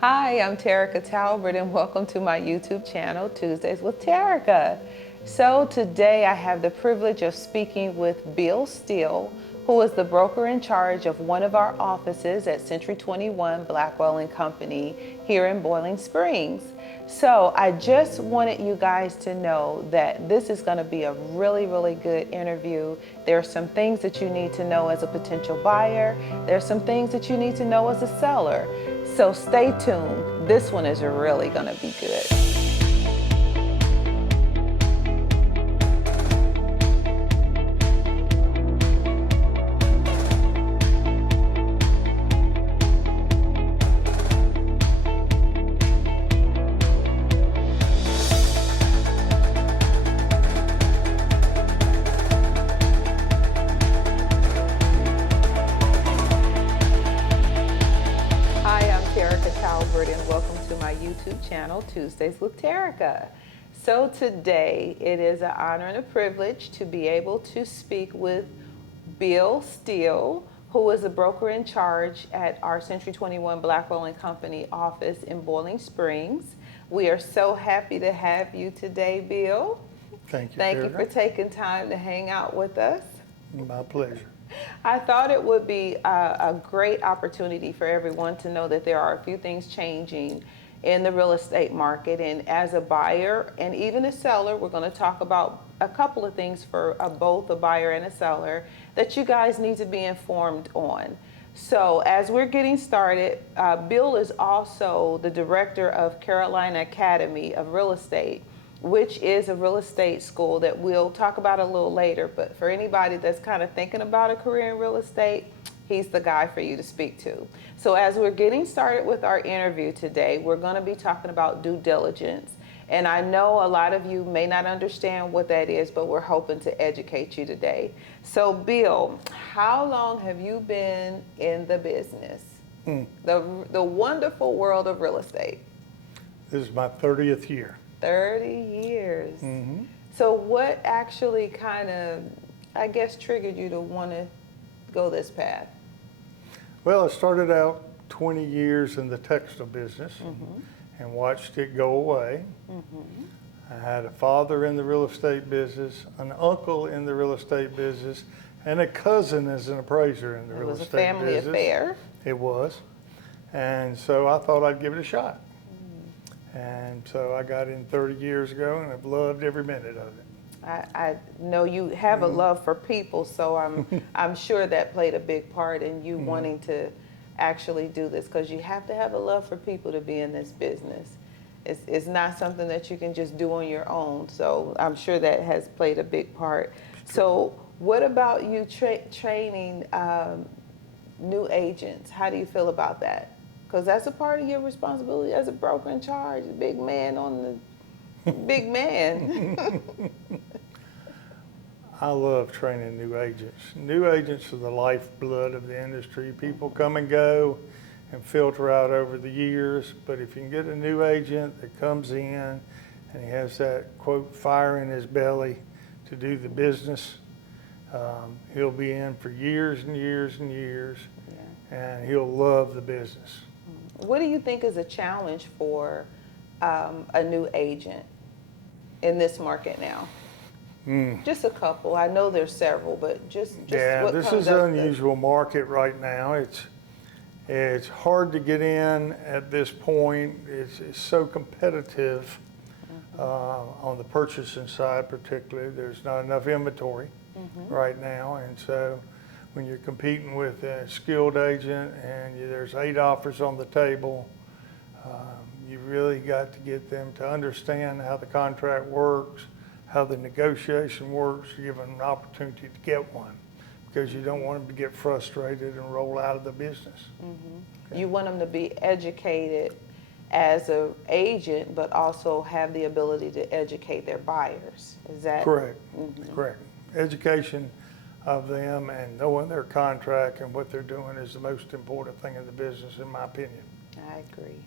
Hi, I'm Terica Talbert and welcome to my YouTube channel, Tuesdays with Terica. So today I have the privilege of speaking with Bill.Still, who is the broker in charge of one of our offices at Century 21 Blackwell Company here in Boiling Springs. So I just wanted you guys to know that this is going to be a really good interview. There are some things that you need to know as a potential buyer. There's some things that you need to know as a seller. So stay tuned. This one is really going to be good. And welcome to my YouTube channel, Tuesdays with Terica. So today it is an honor and a privilege to be able to speak with Bill.Still, who is a broker in charge at our Century 21 Blackwell Company office in Boiling Springs. We are so happy to have you today, Bill. Thank you, Thank Terica. you for taking time to hang out with us. My pleasure. I thought it would be a great opportunity for everyone to know that there are a few things changing in the real estate market. And as a buyer and even a seller, we're going to talk about a couple of things for both a buyer and a seller that you guys need to be informed on. So as we're getting started, Bill is also the director of Carolina Academy of Real Estate, which is a real estate school that we'll talk about a little later. But for anybody that's kind of thinking about a career in real estate, he's the guy for you to speak to. So as we're getting started with our interview today, we're going to be talking about due diligence. And I know a lot of you may not understand what that is, but we're hoping to educate you today. So Bill, how long have you been in the business? The wonderful world of real estate. This is my 30th year. 30 years. Mm-hmm. So what actually kind of, I guess, triggered you to want to go this path? Well, I started out 20 years in the textile business and watched it go away. I had a father in the real estate business, an uncle in the real estate business, and a cousin as an appraiser in the real estate business. It was a family affair. It was. And so I thought I'd give it a shot. And so I got in 30 years ago, and I've loved every minute of it. I know you have a love for people, so I'm sure that played a big part in you wanting to actually do this, because you have to have a love for people to be in this business. It's not something that you can just do on your own, so I'm sure that has played a big part. So what about you training new agents? How do you feel about that? Because that's a part of your responsibility as a broker in charge, a big man on the big man. I love training new agents. New agents are the lifeblood of the industry. People come and go and filter out over the years, but if you can get a new agent that comes in and he has that, quote, fire in his belly to do the business, he'll be in for years and years and years, and he'll love the business. What do you think is a challenge for a new agent in this market now? Just a couple. I know there's several, but just yeah, what this comes is an unusual market right now. It's hard to get in at this point. It's so competitive on the purchasing side, particularly. There's not enough inventory right now, and so when you're competing with a skilled agent and there's 8 offers on the table, you really got to get them to understand how the contract works, how the negotiation works, to give them an opportunity to get one, because you don't want them to get frustrated and roll out of the business. Okay. You want them to be educated as an agent, but also have the ability to educate their buyers. Is that correct? Correct. Education of them and knowing their contract and what they're doing is the most important thing in the business, in my opinion.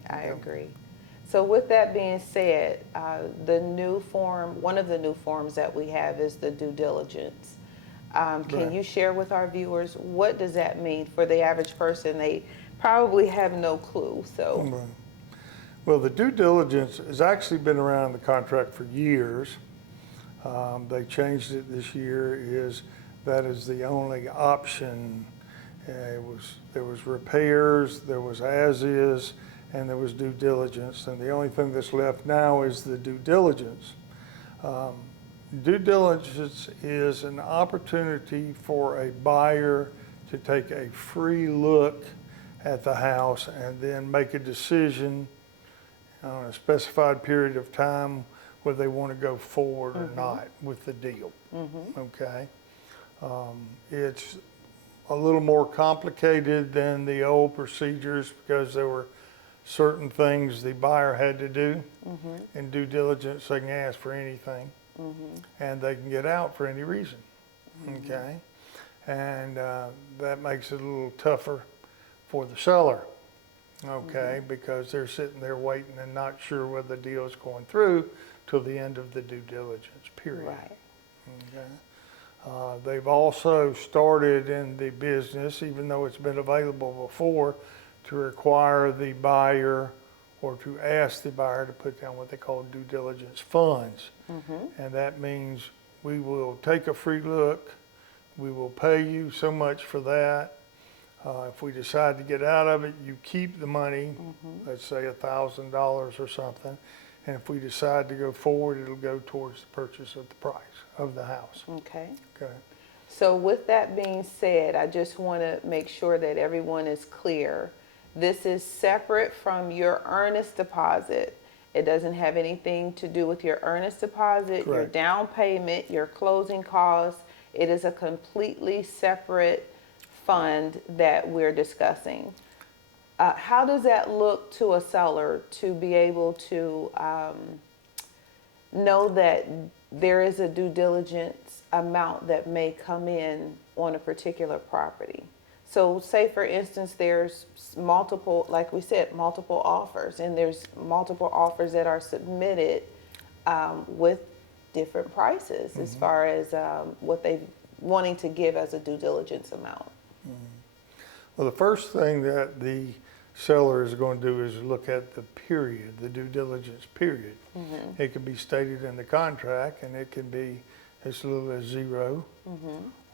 I agree. So with that being said, the new form, one of the new forms that we have is the due diligence. Can you share with our viewers, what does that mean for the average person? They probably have no clue. So, Well, the due diligence has actually been around in the contract for years. They changed it this year. That is the only option. There was repairs, there was as is, and there was due diligence. And the only thing that's left now is the due diligence. Due diligence is an opportunity for a buyer to take a free look at the house and then make a decision on a specified period of time whether they want to go forward or not with the deal. Okay, it's a little more complicated than the old procedures because there were certain things the buyer had to do. In due diligence, they can ask for anything, and they can get out for any reason. Okay, and that makes it a little tougher for the seller. Okay, because they're sitting there waiting and not sure whether the deal is going through till the end of the due diligence period. Right. Okay. They've also started in the business, even though it's been available before, to require the buyer or to ask the buyer to put down what they call due diligence funds. And that means we will take a free look, we will pay you so much for that. If we decide to get out of it, you keep the money, let's say $1,000 or something. And if we decide to go forward, it'll go towards the purchase of the price of the house. Okay. Okay. So with that being said, I just want to make sure that everyone is clear. This is separate from your earnest deposit. It doesn't have anything to do with your earnest deposit, your Correct. down payment, your closing costs. It is a completely separate fund that we're discussing. How does that look to a seller to be able to know that there is a due diligence amount that may come in on a particular property? So say for instance, there's multiple, like we said, multiple offers, and there's multiple offers that are submitted with different prices as far as what they wanting to give as a due diligence amount. Well, the first thing that the seller is going to do is look at the period, the due diligence period. It can be stated in the contract, and it can be as little as 0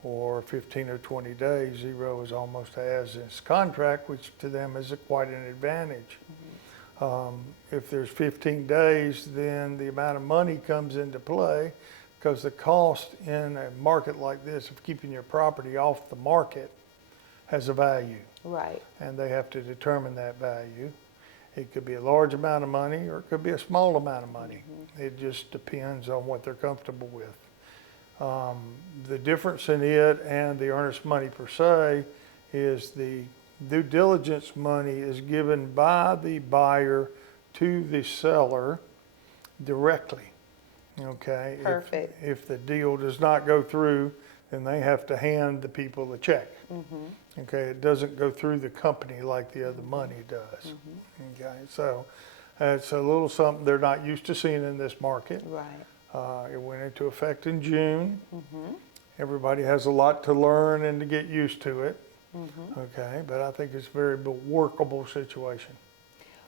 or 15 or 20 days. 0 is almost as is contract, which to them is quite an advantage. If there's 15 days, then the amount of money comes into play because the cost in a market like this of keeping your property off the market has a value. Right. And they have to determine that value. It could be a large amount of money or it could be a small amount of money. It just depends on what they're comfortable with. The difference in it and the earnest money per se is the due diligence money is given by the buyer to the seller directly. Okay. Perfect. If the deal does not go through, then they have to hand the people the check. Okay, it doesn't go through the company like the other money does. Okay, so it's a little something they're not used to seeing in this market. Right. It went into effect in June. Everybody has a lot to learn and to get used to it. Okay, but I think it's a very workable situation.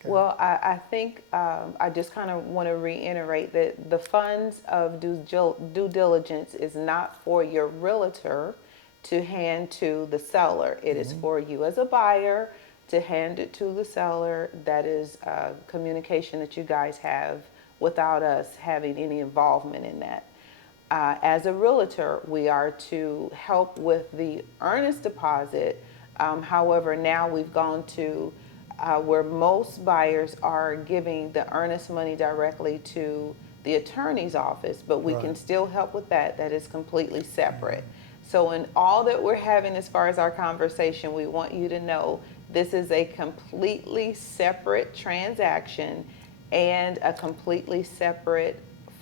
Okay. Well, I think I just kind of want to reiterate that the funds of due diligence is not for your realtor to hand to the seller. It is for you as a buyer to hand it to the seller. That is communication that you guys have without us having any involvement in that. As a realtor, we are to help with the earnest deposit. However, now we've gone to where most buyers are giving the earnest money directly to the attorney's office, but we can still help with that. That is completely separate. So in all that we're having as far as our conversation, we want you to know this is a completely separate transaction and a completely separate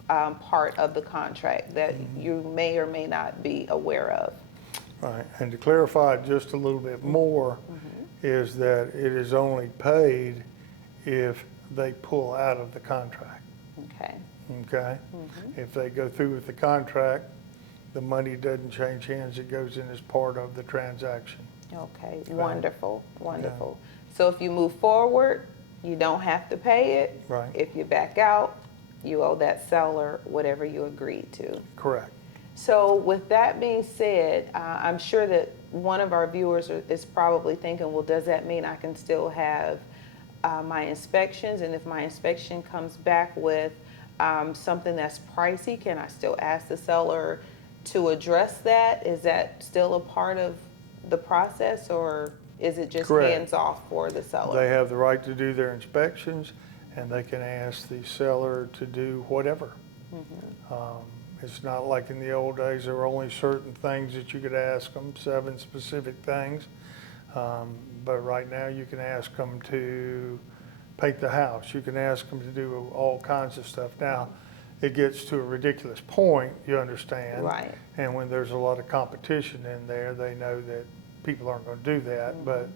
part of the contract that you may or may not be aware of. Right, and to clarify it just a little bit more, is that it is only paid if they pull out of the contract. Okay. Okay? If they go through with the contract, the money doesn't change hands, it goes in as part of the transaction. Okay, wonderful, wonderful. So if you move forward, You don't have to pay it. Right. If you back out, you owe that seller whatever you agreed to. Correct. So with that being said, I'm sure that one of our viewers is probably thinking, well, does that mean I can still have my inspections? And if my inspection comes back with something that's pricey, can I still ask the seller to address that? Is that still a part of the process, or is it just Correct. hands off for the seller? They have the right to do their inspections, and they can ask the seller to do whatever. It's not like in the old days, there were only certain things that you could ask them, 7 specific things. But right now you can ask them to paint the house. You can ask them to do all kinds of stuff. Now, it gets to a ridiculous point, you understand. Right. And when there's a lot of competition in there, they know that people aren't going to do that. But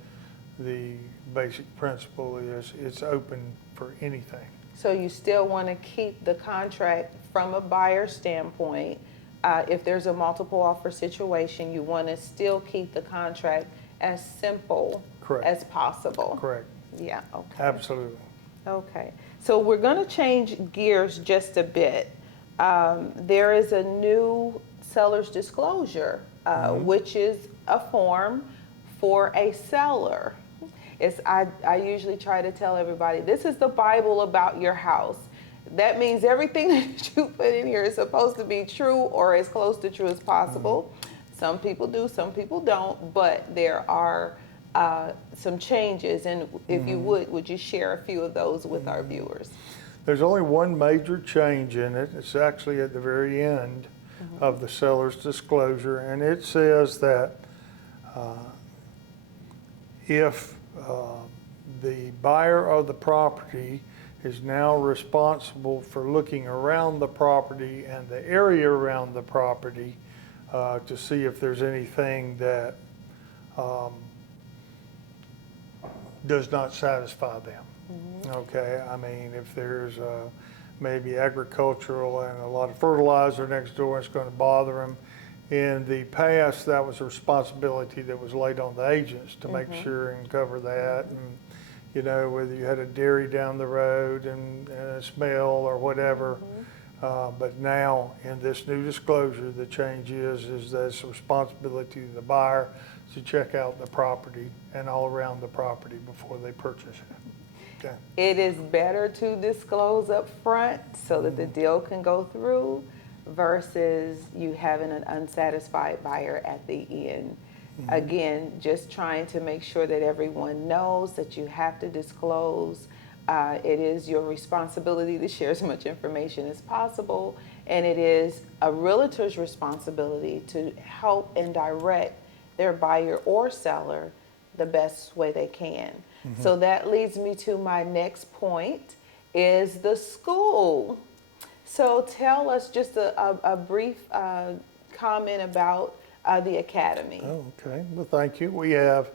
the basic principle is it's open for anything. So you still want to keep the contract from a buyer standpoint. If there's a multiple offer situation, you want to still keep the contract as simple Correct. as possible. Correct. Yeah, okay. Absolutely. Okay, so we're going to change gears just a bit. There is a new seller's disclosure, which is a form for a seller. I usually try to tell everybody, this is the Bible about your house. That means everything that you put in here is supposed to be true or as close to true as possible. Some people do, some people don't, but there are some changes. And if you would you share a few of those with our viewers? There's only one major change in it. It's actually at the very end of the seller's disclosure, and it says that if the buyer of the property is now responsible for looking around the property and the area around the property to see if there's anything that does not satisfy them. Okay, I mean, if there's maybe agricultural and a lot of fertilizer next door, it's going to bother them. In the past, that was a responsibility that was laid on the agents to make sure and cover that. And, you know, whether you had a dairy down the road and a smell or whatever. But now, in this new disclosure, the change is that it's a responsibility of the buyer to check out the property and all around the property before they purchase it. Okay. It is better to disclose up front so that the deal can go through versus you having an unsatisfied buyer at the end. Again, just trying to make sure that everyone knows that you have to disclose. It is your responsibility to share as much information as possible, and it is a realtor's responsibility to help and direct their buyer or seller the best way they can. So that leads me to my next point, is the school. So tell us just a brief comment about the academy. Oh, okay. Well, thank you. We have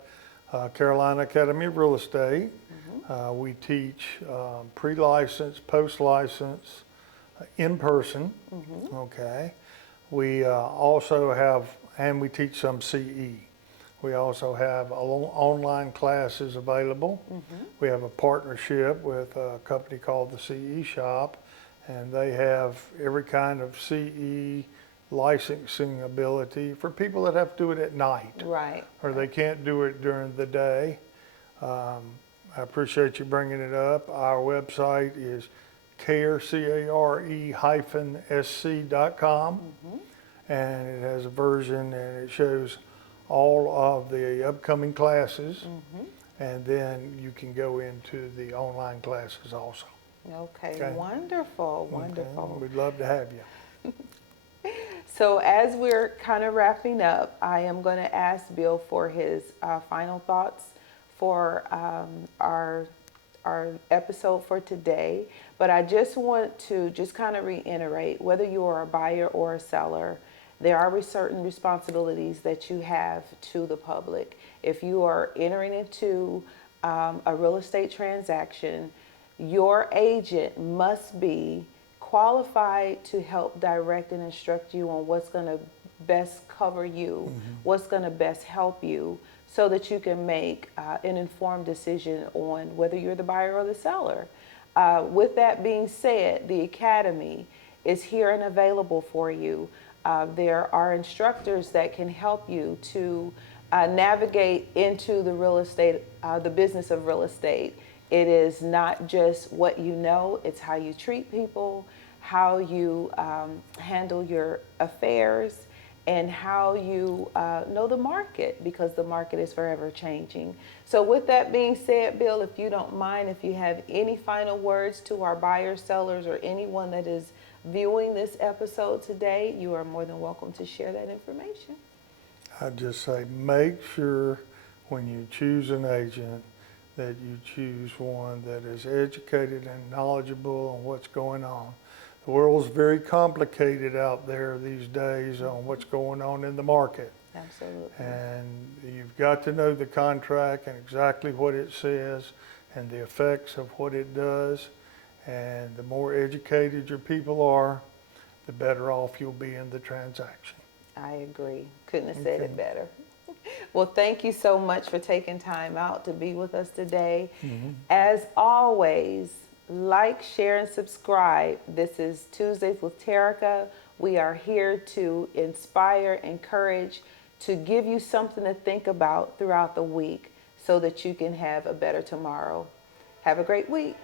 Carolina Academy of Real Estate. We teach pre-license, post-license, in person. Okay. We also have, and we teach some CE. We also have online classes available. We have a partnership with a company called the CE Shop, and they have every kind of CE licensing ability for people that have to do it at night. Right. Or they can't do it during the day. I appreciate you bringing it up. Our website is care-sc.com, and it has a version and it shows all of the upcoming classes, and then you can go into the online classes also. Okay. Wonderful, wonderful. Okay. We'd love to have you. So as we're kind of wrapping up, I am going to ask Bill for his final thoughts for our episode for today. But I just want to just kind of reiterate, whether you are a buyer or a seller, there are certain responsibilities that you have to the public. If you are entering into a real estate transaction, your agent must be qualified to help direct and instruct you on what's going to best cover you, what's going to best help you so that you can make an informed decision on whether you're the buyer or the seller. With that being said, the Academy is here and available for you. There are instructors that can help you to navigate into the real estate, the business of real estate. It is not just what you know, it's how you treat people, how you handle your affairs, and how you know the market, because the market is forever changing. So with that being said, Bill, if you don't mind, if you have any final words to our buyers, sellers, or anyone that is viewing this episode today, you are more than welcome to share that information. I'd just say make sure when you choose an agent that you choose one that is educated and knowledgeable on what's going on. The world's very complicated out there these days on what's going on in the market. Absolutely. And you've got to know the contract and exactly what it says and the effects of what it does. And the more educated your people are, the better off you'll be in the transaction. I agree. Couldn't have said it better. Well, thank you so much for taking time out to be with us today. As always, like, share, and subscribe. This is Tuesdays with Terica. We are here to inspire, encourage, to give you something to think about throughout the week so that you can have a better tomorrow. Have a great week.